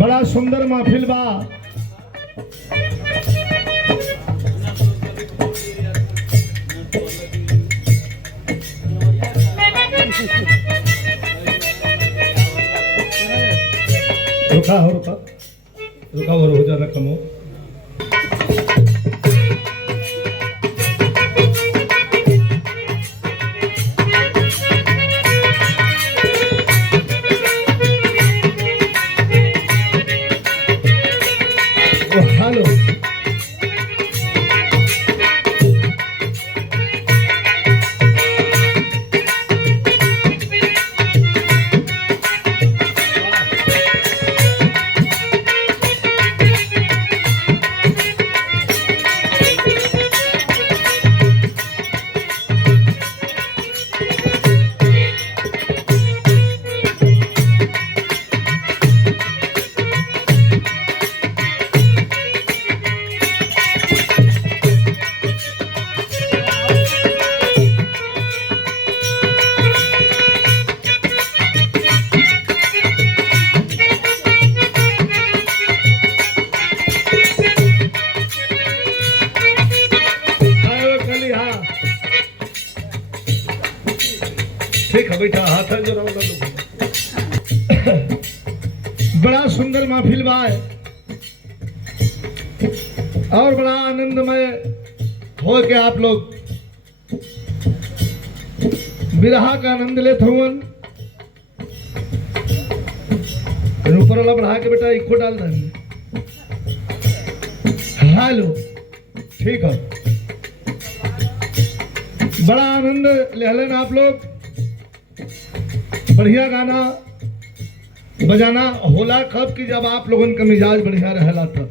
बड़ा सुंदर महफिल बा। रुका हो जा रकम हो। हेलो ठीक है बेटा, हाथ है जरा बड़ा सुंदर महफिल बा और बड़ा आनंदमय हो के आप लोग विरहा का आनंद लेते हुए। ऊपर वाला बढ़ा के बेटा इको डाल देंगे। हेलो ठीक है, बड़ा आनंद ले लेना आप लोग। बढ़िया गाना बजाना होला कब कि जब आप लोगों का मिजाज बढ़िया रहला था।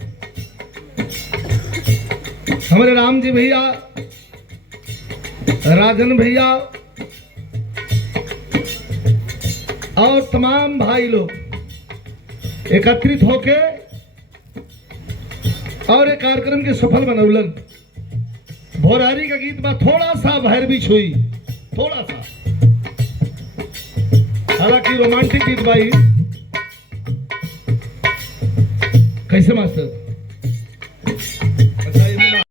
हमारे राम जी भैया, राजन भैया और तमाम भाई लोग एकत्रित होके और एक कार्यक्रम के सफल बनौलन। भोरारी का गीत में थोड़ा सा भैरवी छुई, थोड़ा सा, हालांकि रोमांटिक गीत भाई। कैसे मास्टर?